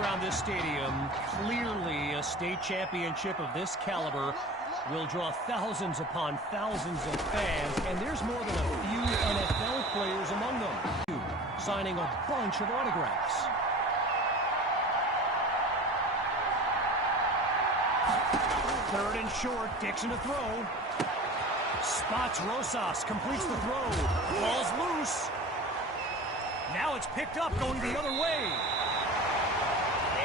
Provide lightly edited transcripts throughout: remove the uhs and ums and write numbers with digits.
around this stadium. Clearly, a state championship of this caliber will draw thousands upon thousands of fans, and there's more than a few NFL players among them, signing a bunch of autographs. Third and short, Dixon to throw. Spots Rosas, completes the throw. Ball's loose. Now it's picked up, going the other way.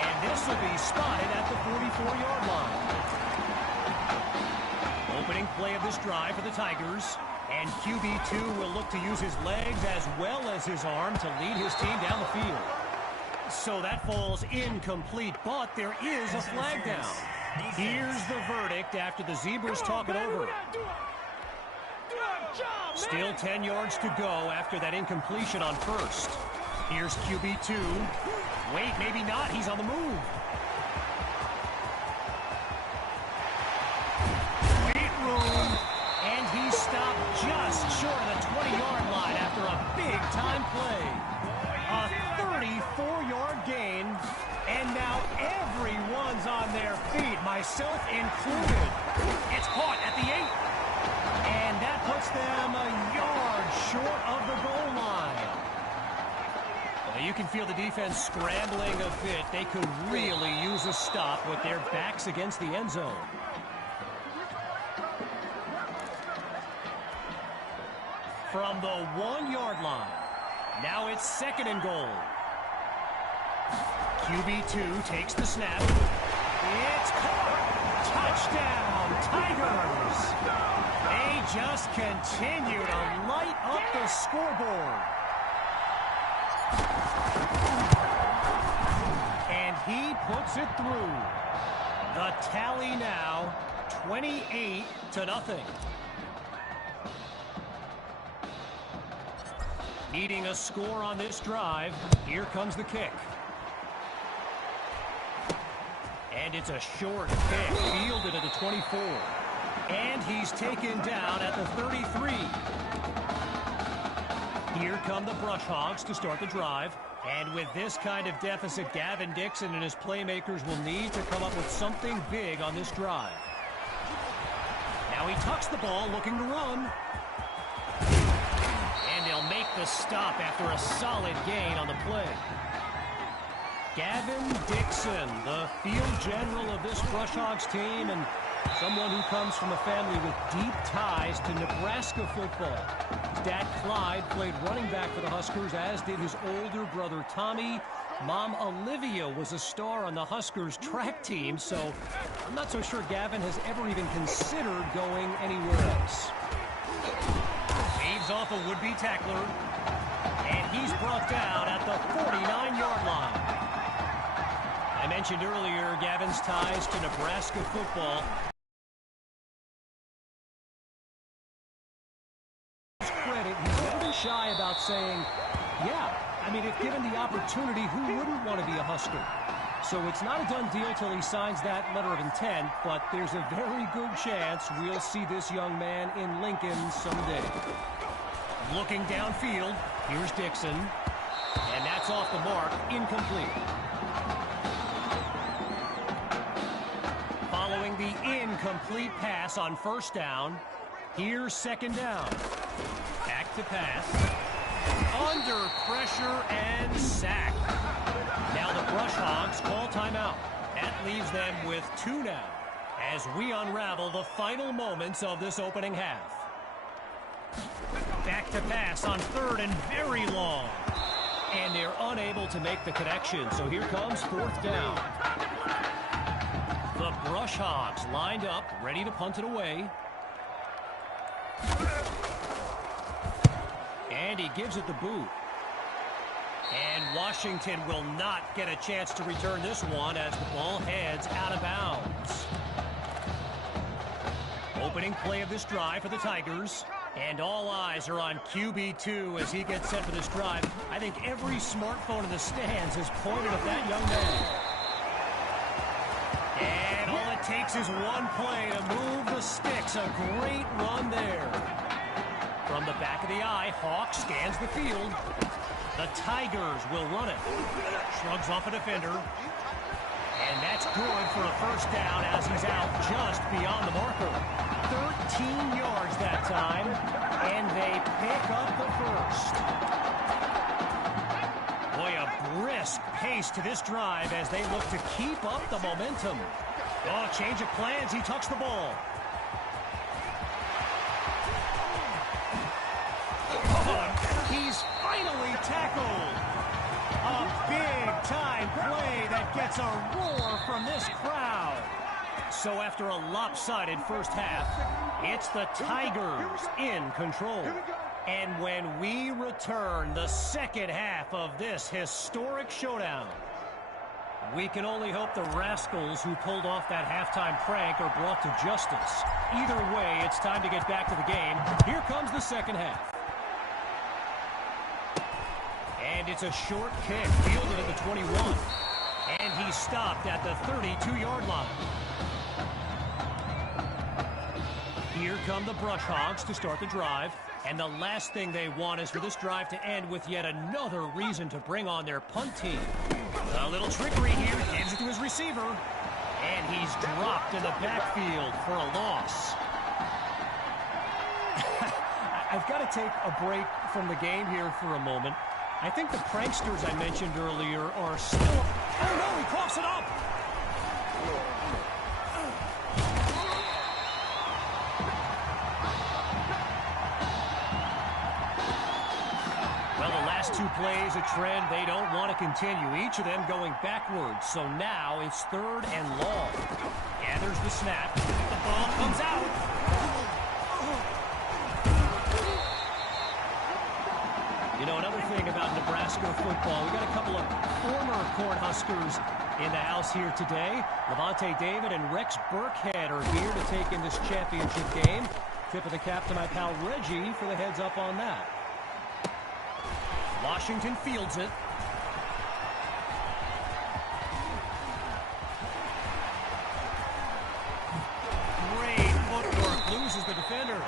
And this will be spotted at the 44-yard line. Opening play of this drive for the Tigers. And QB2 will look to use his legs as well as his arm to lead his team down the field. So that falls incomplete, but there is a flag down. Here's the verdict after the Zebras talk it over. Still 10 yards to go after that incompletion on first. Here's QB2. Wait, maybe not. He's on the move. Wait room. And he's stopped just short of the 20-yard line after a big-time play. A 34-yard gain. And now everyone's on their feet, myself included. It's caught at the 8. And that puts them a yard short of the goal line. Well, you can feel the defense scrambling a bit. They could really use a stop with their backs against the end zone. From the 1-yard line, now it's second and goal. QB2 takes the snap. It's caught. Touchdown, Tigers. They just continue to light up the scoreboard. And he puts it through. The tally now, 28-0. Needing a score on this drive, here comes the kick. And it's a short kick, fielded at the 24. And he's taken down at the 33. Here come the Brush Hogs to start the drive. And with this kind of deficit, Gavin Dixon and his playmakers will need to come up with something big on this drive. Now he tucks the ball, looking to run. And they'll make the stop after a solid gain on the play. Gavin Dixon, the field general of this Brush Hogs team, and someone who comes from a family with deep ties to Nebraska football. His dad, Clyde, played running back for the Huskers, as did his older brother, Tommy. Mom, Olivia, was a star on the Huskers track team, so I'm not so sure Gavin has ever even considered going anywhere else. Waves off a would-be tackler, and he's brought down at the 49-yard line. I mentioned earlier Gavin's ties to Nebraska football. Credit, he's never been shy about saying, yeah, I mean, if given the opportunity, who wouldn't want to be a Husker? So it's not a done deal till he signs that letter of intent, but there's a very good chance we'll see this young man in Lincoln someday. Looking downfield, here's Dixon, and that's off the mark, incomplete. Following the incomplete pass on first down, here's second down. Back to pass. Under pressure and sack. Now the Brush Hogs call timeout. That leaves them with 2 now as we unravel the final moments of this opening half. Back to pass on third and very long. And they're unable to make the connection, so here comes fourth down. The Brush Hogs lined up, ready to punt it away. And he gives it the boot. And Washington will not get a chance to return this one as the ball heads out of bounds. Opening play of this drive for the Tigers. And all eyes are on QB2 as he gets set for this drive. I think every smartphone in the stands is pointed at that young man. And all it takes is one play to move the sticks. A great run there. From the back of the eye, Hawk scans the field. The Tigers will run it. Shrugs off a defender. And that's good for a first down as he's out just beyond the marker. 13 yards that time, and they pick up the first. Boy, a brisk pace to this drive as they look to keep up the momentum. Oh, change of plans. He tucks the ball. Oh, he's finally tackled. A big-time play that gets a roar from this crowd. So after a lopsided first half, it's the Tigers in control. And when we return the second half of this historic showdown, we can only hope the rascals who pulled off that halftime prank are brought to justice. Either way, it's time to get back to the game. Here comes the second half. And it's a short kick, fielded at the 21. And he stopped at the 32-yard line. Here come the Brush Hogs to start the drive. And the last thing they want is for this drive to end with yet another reason to bring on their punt team. A little trickery here, gives it to his receiver. And he's dropped in the backfield for a loss. I've got to take a break from the game here for a moment. I think the pranksters I mentioned earlier are still... Oh, no, he coughs it up! Well, the last two plays, a trend they don't want to continue. Each of them going backwards. So now it's third and long. Gathers the snap. The ball comes out. You know, another thing about Nebraska football, we got a couple of former Cornhuskers in the house here today. Levante David and Rex Burkhead are here to take in this championship game. Tip of the cap to my pal Reggie for the heads up on that. Washington fields it. Great footwork, loses the defender.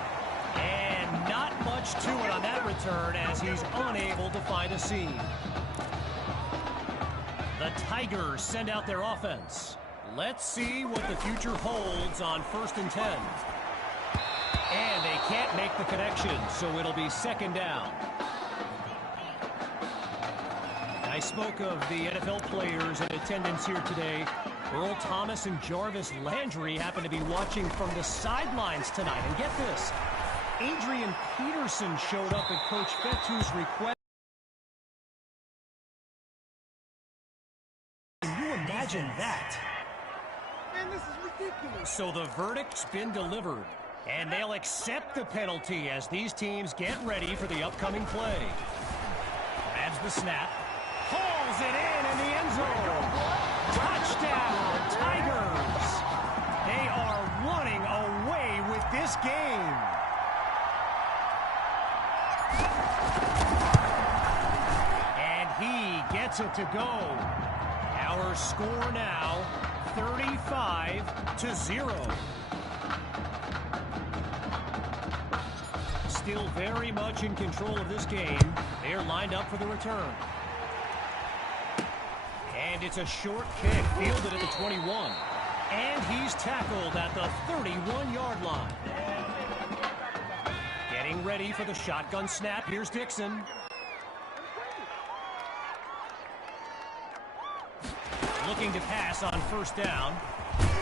And not much to it on that return as he's unable to find a seam. The Tigers send out their offense. Let's see what the future holds on 1st and 10. And they can't make the connection, so it'll be second down. I spoke of the NFL players in attendance here today. Earl Thomas and Jarvis Landry happen to be watching from the sidelines tonight. And get this, Adrian Peterson showed up at Coach Fetu's request. Can you imagine that? Man, this is ridiculous. So the verdict's been delivered, and they'll accept the penalty as these teams get ready for the upcoming play. Grabs the snap, hauls it in the end zone. Touchdown, Tigers. They are running away with this game. And he gets it to go. Our score now, 35-0. Still very much in control of this game. They're lined up for the return. And it's a short kick, fielded at the 21. And he's tackled at the 31-yard line. Getting ready for the shotgun snap. Here's Dixon. Looking to pass on first down.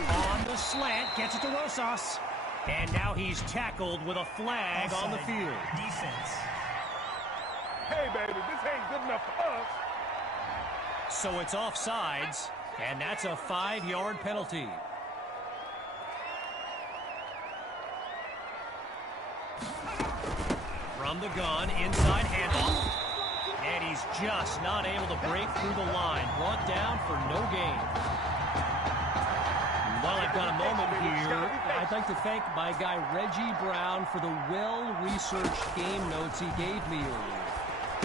On the slant, gets it to Rosas. And now he's tackled with a flag on the field. Defense. Hey, baby, this ain't good enough for us. So it's offsides, and that's a 5-yard penalty. From the gun, inside handoff. And he's just not able to break through the line. Brought down for no gain. While I've got a moment here, I'd like to thank my guy Reggie Brown for the well-researched game notes he gave me earlier.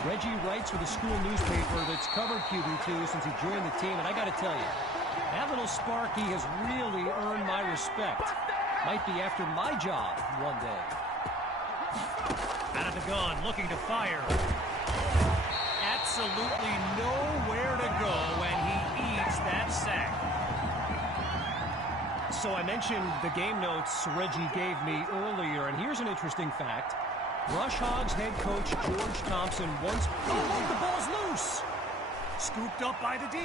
Reggie writes for the school newspaper that's covered QB2 since he joined the team, and I got to tell you, that little Sparky has really earned my respect. Might be after my job one day. Out of the gun, looking to fire. At absolutely nowhere to go, and he eats that sack. So I mentioned the game notes Reggie gave me earlier, and here's an interesting fact. Rush Hogs head coach George Thompson once... Oh, the ball's loose! Scooped up by the D.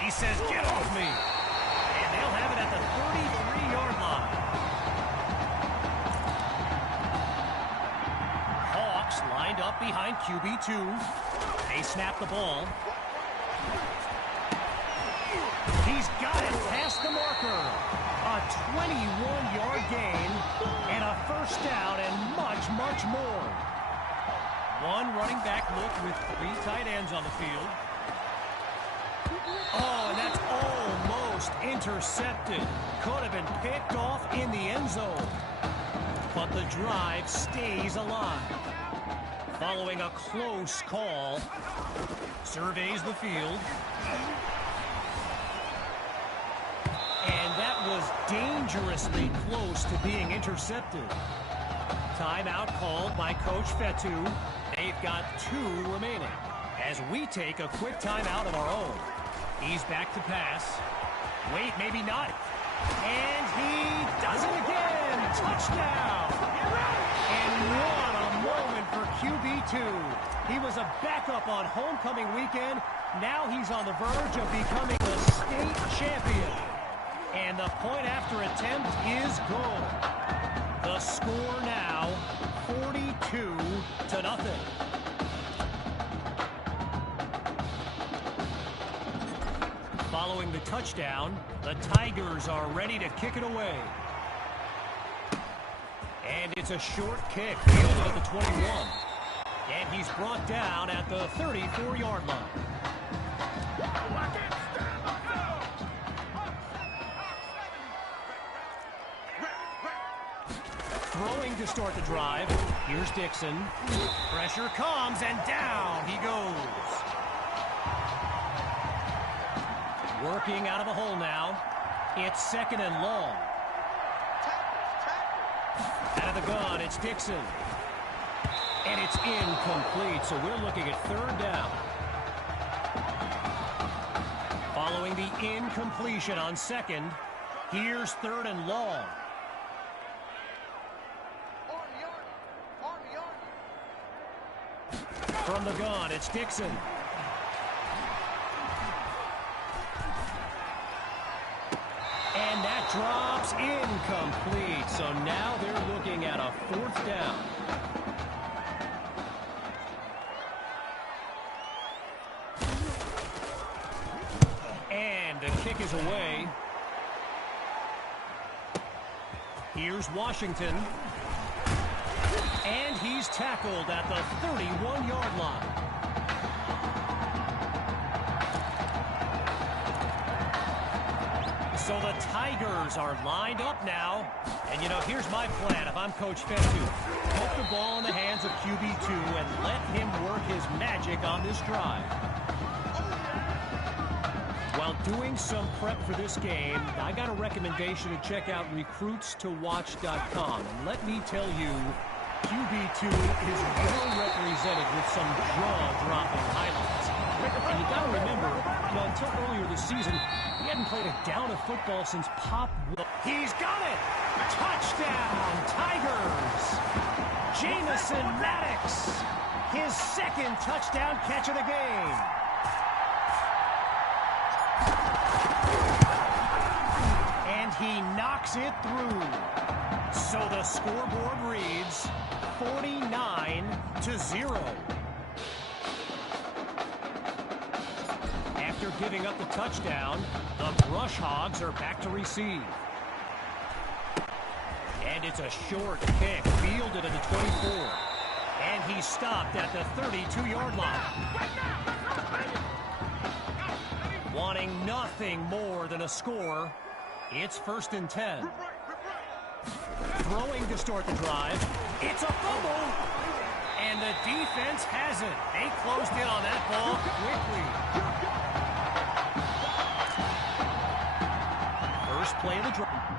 He says, "Get off me!" And they'll have it at the 33-yard line. Hawks lined up behind QB2. They snap the ball. He's got it past the marker. A 21-yard gain and a first down and much, much more. One running back look with 3 tight ends on the field. Oh, and that's almost intercepted. Could have been picked off in the end zone. But the drive stays alive. Following a close call, surveys the field. And that was dangerously close to being intercepted. Timeout called by Coach Fetu. They've got 2 remaining as we take a quick timeout of our own. He's back to pass. Wait, maybe not. And he does it again. Touchdown. And what a moment for QB2. He was a backup on homecoming weekend. Now he's on the verge of becoming the state champion. And the point after attempt is good. The score now 42-0. Following the touchdown, the Tigers are ready to kick it away. And it's a short kick, fielded at the 21. And he's brought down at the 34-yard line. Throwing to start the drive. Here's Dixon. Pressure comes, and down he goes. Working out of a hole now. It's 2nd and long. Out of the gun, it's Dixon. And it's incomplete, so we're looking at 3rd down. Following the incompletion on 2nd, here's 3rd and long. From the gun, it's Dixon. And that drops incomplete. So now they're looking at a 4th down. And the kick is away. Here's Washington. And he's tackled at the 31-yard line. So the Tigers are lined up now. And, you know, here's my plan if I'm Coach Fetu. Put the ball in the hands of QB2 and let him work his magic on this drive. While doing some prep for this game, I got a recommendation to check out recruitstowatch.com. And let me tell you, QB2 is well represented with some jaw-dropping highlights. And you got to remember, until earlier this season, he hadn't played a down of football since Pop. He's got it! Touchdown, Tigers! Jamison Maddox, his 2nd touchdown catch of the game. And he knocks it through. So the scoreboard reads 49-0. After giving up the touchdown, the Brush Hogs are back to receive. And it's a short kick, fielded at the 24. And he's stopped at the 32-yard line. Wanting nothing more than a score, it's 1st and 10. Throwing to start the drive. It's a fumble. And the defense has it. They closed in on that ball quickly. First play of the drive.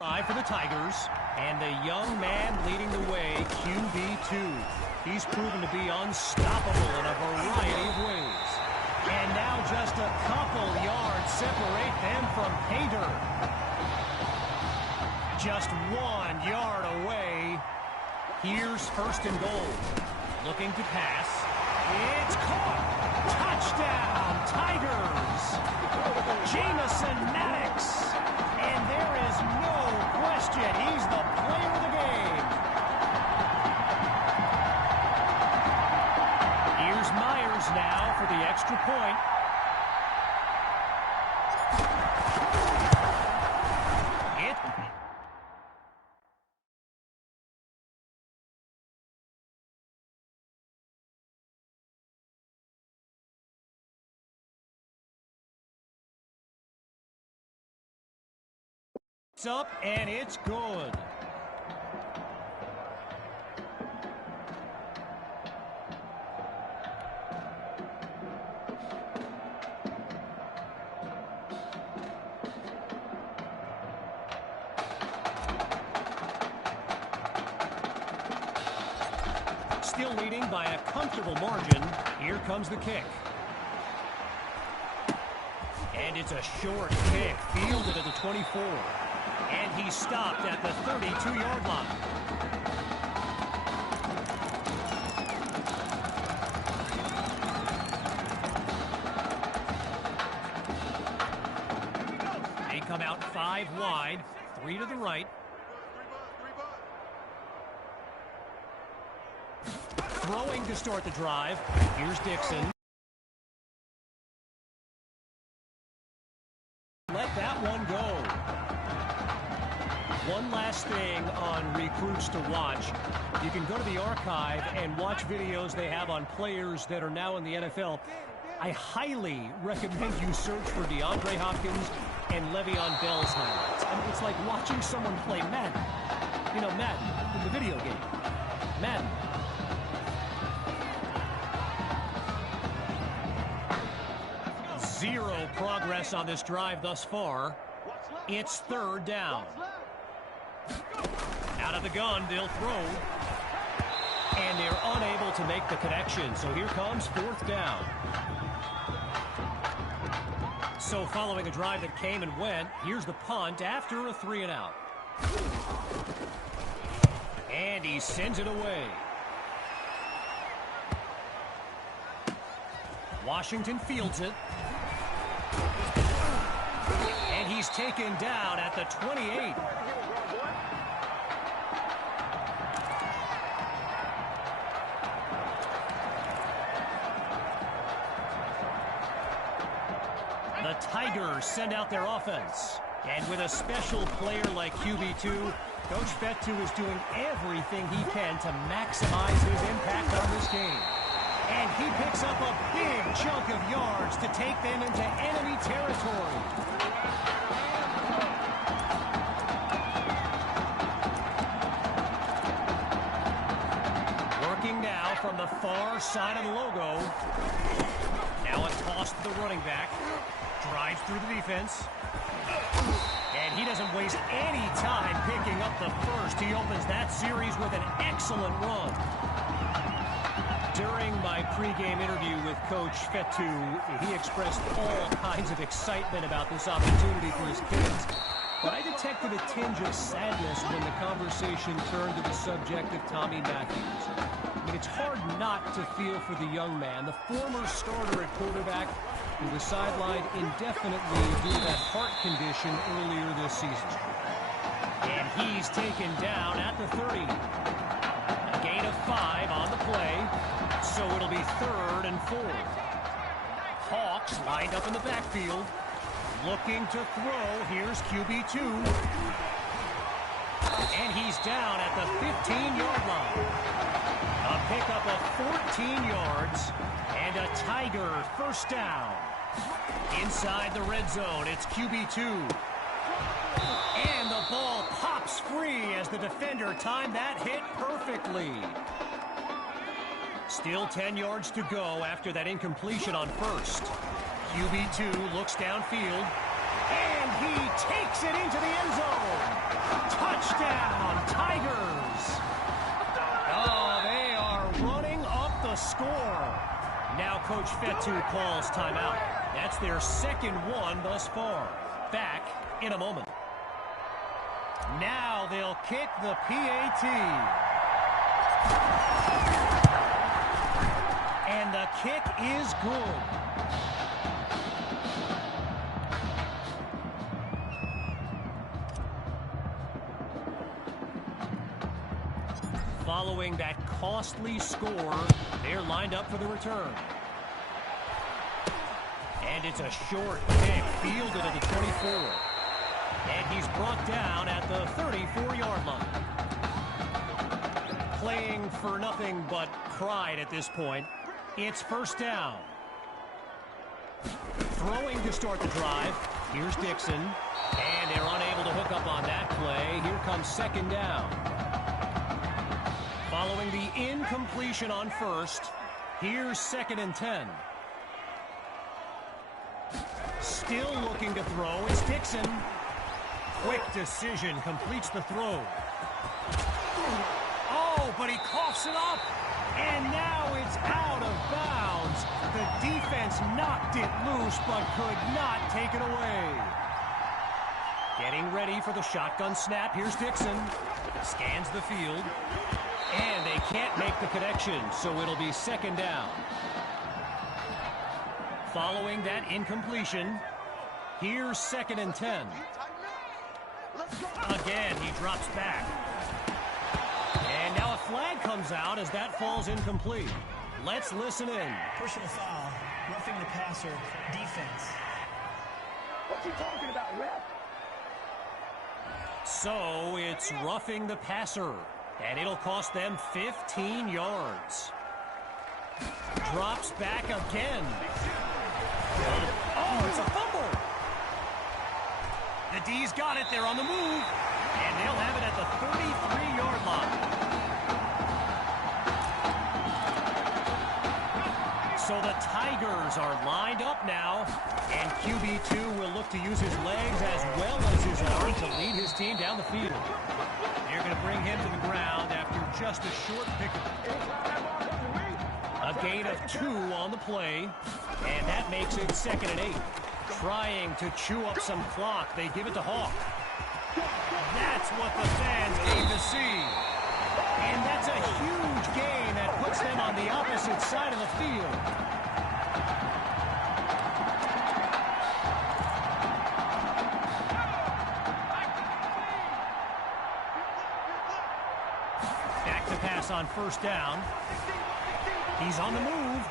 For the Tigers, and the young man leading the way, QB2. He's proven to be unstoppable in a variety of ways. And now just a couple yards separate them from pay dirt. Just 1 yard away. Here's first and goal. Looking to pass. It's caught. Touchdown, Tigers. Jamison Maddox. And there is no question he's the player of the game. Here's Myers now for the extra point. It's up, and it's good. Still leading by a comfortable margin. Here comes the kick. And it's a short kick, fielded at the 24. And he stopped at the 32-yard line. They come out 5 wide, 3 to the right. Throwing to start the drive. Here's Dixon. Let that one go. One last thing on recruits to watch. You can go to the archive and watch videos they have on players that are now in the NFL. I highly recommend you search for DeAndre Hopkins and Le'Veon Bell's highlights. I mean, it's like watching someone play Madden. You know, Madden, in the video game. Madden. Zero progress on this drive thus far. It's third down. Out of the gun, they'll throw. And they're unable to make the connection. So here comes fourth down. So following a drive that came and went, here's the punt after a 3-and-out. And he sends it away. Washington fields it. And he's taken down at the 28. The Tigers send out their offense. And with a special player like QB2, Coach Fetu is doing everything he can to maximize his impact on this game. And he picks up a big chunk of yards to take them into enemy territory. Working now from the far side of the logo. Now a toss to the running back. Drives through the defense. And he doesn't waste any time picking up the first. He opens that series with an excellent run. During my pregame interview with Coach Fetu, he expressed all kinds of excitement about this opportunity for his kids. But I detected a tinge of sadness when the conversation turned to the subject of Tommy Matthews. I mean, it's hard not to feel for the young man, the former starter at quarterback, who was sidelined indefinitely due to that heart condition earlier this season. And he's taken down at the 30. A gain of 5 on the play, so it'll be 3rd and 4. Hawks lined up in the backfield, looking to throw. Here's QB2. And he's down at the 15-yard line. A pickup of 14 yards and a Tiger first down. Inside the red zone, it's QB2. And the ball pops free as the defender timed that hit perfectly. Still 10 yards to go after that incompletion on first. QB2 looks downfield. And he takes it into the end zone. Touchdown, Tigers. Oh, they are running up the score. Now Coach Fetu calls timeout. That's their second one thus far. Back in a moment. Now they'll kick the PAT. And the kick is good. Following that costly score, they're lined up for the return. And it's a short kick, fielded at the 24. And he's brought down at the 34-yard line. Playing for nothing but pride at this point. It's first down. Throwing to start the drive. Here's Dixon. And they're unable to hook up on that play. Here comes second down. Following the incompletion on first, here's 2nd and 10. Still looking to throw. It's Dixon. Quick decision, completes the throw. Oh, but he coughs it up. And now it's out of bounds. The defense knocked it loose, but could not take it away. Getting ready for the shotgun snap. Here's Dixon. Scans the field. And they can't make the connection, so it'll be second down. Following that incompletion, here's 2nd and 10. Again, he drops back. And now a flag comes out as that falls incomplete. Let's listen in. Personal foul, roughing the passer, defense. What you talking about, ref? So it's roughing the passer, and it'll cost them 15 yards. Drops back again. Oh, it's a fumble. The D's got it. They're on the move. And they'll have it at the 33-yard line. So the Tigers are lined up now. And QB2 will look to use his legs as well as his arm to lead his team down the field. They're going to bring him to the ground after just a short pickup. A gain of 2 on the play. And that makes it 2nd and 8. Trying to chew up some clock. They give it to Hawk. That's what the fans came to see. And that's a huge gain that puts them on the opposite side of the field. Back to pass on first down. He's on the move.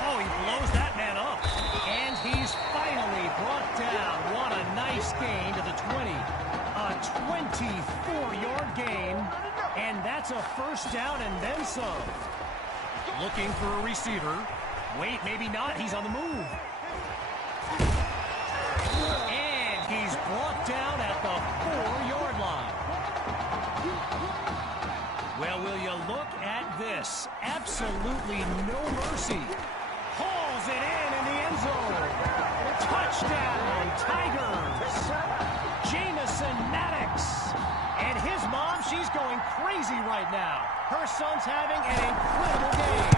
Oh, he blows that man up. And he's finally brought down. What a nice gain to the 20. A 24-yard gain. And that's a first down and then some. Looking for a receiver. Wait, maybe not. He's on the move. And he's brought down at the 4-yard line. Well, will you look at this? Absolutely no mercy. Hauls it in the end zone. Touchdown, Tigers. Jamison Maddox. And his mom, she's going crazy right now. Her son's having an incredible game.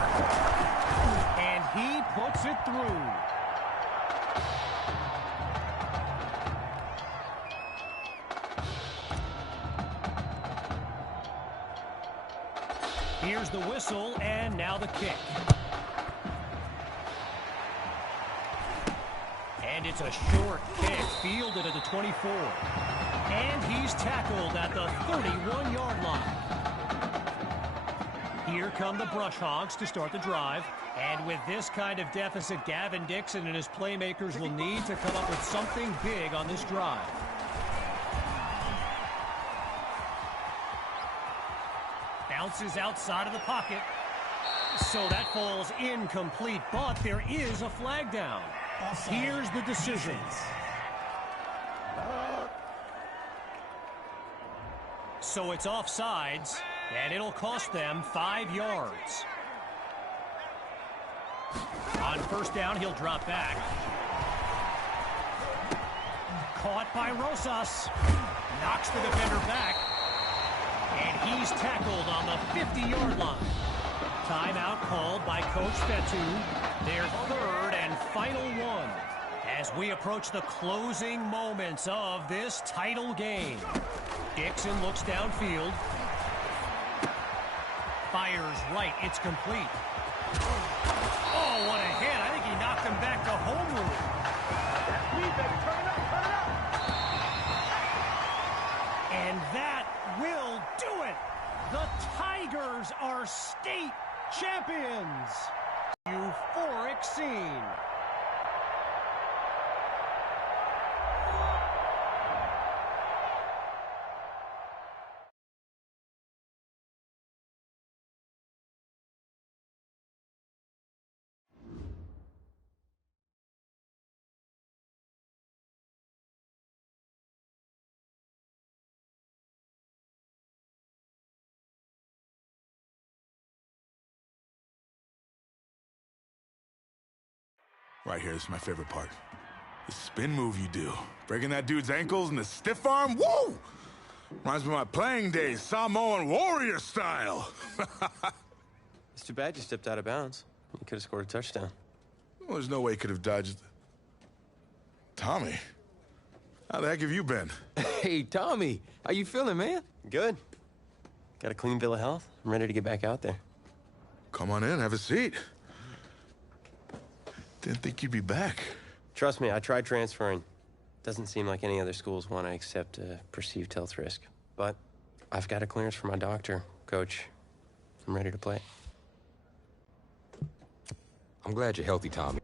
And he puts it through. Here's the whistle, and now the kick. And it's a short kick, fielded at the 24. And he's tackled at the 31-yard line. Here come the Brush Hogs to start the drive. And with this kind of deficit, Gavin Dixon and his playmakers will need to come up with something big on this drive. Bounces outside of the pocket. So that falls incomplete, but there is a flag down. Here's the decision. So it's offsides, and it'll cost them 5 yards. On first down, he'll drop back. Caught by Rosas. Knocks the defender back. And he's tackled on the 50-yard line. Timeout called by Coach Fetu. Their third and final one as we approach the closing moments of this title game. Dixon looks downfield. Fires right. It's complete. Oh, what a hit. I think he knocked him back to home rule. Turn it up, turn it up. And that will do it. The Tigers are state champions. Euphoric scene. Right here, this is my favorite part. The spin move you do. Breaking that dude's ankles and the stiff arm, woo! Reminds me of my playing days, Samoan warrior style. It's too bad you stepped out of bounds. You could have scored a touchdown. Well, there's no way he could have dodged. Tommy, how the heck have you been? Hey, Tommy, how you feeling, man? Good. Got a clean bill of health. I'm ready to get back out there. Come on in, have a seat. Didn't think you'd be back. Trust me, I tried transferring. Doesn't seem like any other schools want to accept a perceived health risk. But I've got a clearance from my doctor, Coach. I'm ready to play. I'm glad you're healthy, Tommy.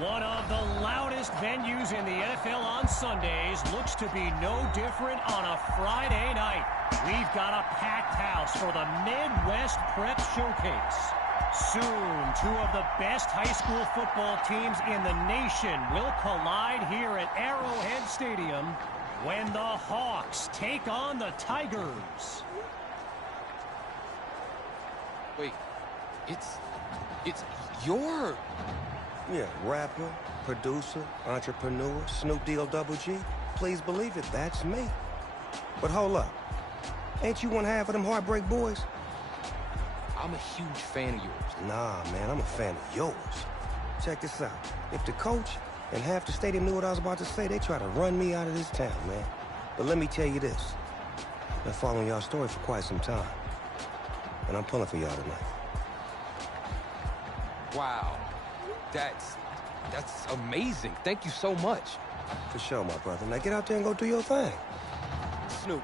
One of the loudest venues in the NFL on Sundays looks to be no different on a Friday night. We've got a packed house for the Midwest Prep Showcase. Soon, two of the best high school football teams in the nation will collide here at Arrowhead Stadium when the Hawks take on the Tigers. Wait, it's your... Yeah, rapper, producer, entrepreneur, Snoop D-O-double-G. Please believe it, that's me. But hold up. Ain't you one half of them Heartbreak Boys? I'm a huge fan of yours. Nah, man, I'm a fan of yours. Check this out. If the coach and half the stadium knew what I was about to say, they try to run me out of this town, man. But let me tell you this. I've been following y'all story for quite some time. And I'm pulling for y'all tonight. Wow. That's amazing. Thank you so much. For sure, my brother. Now get out there and go do your thing. Snoop,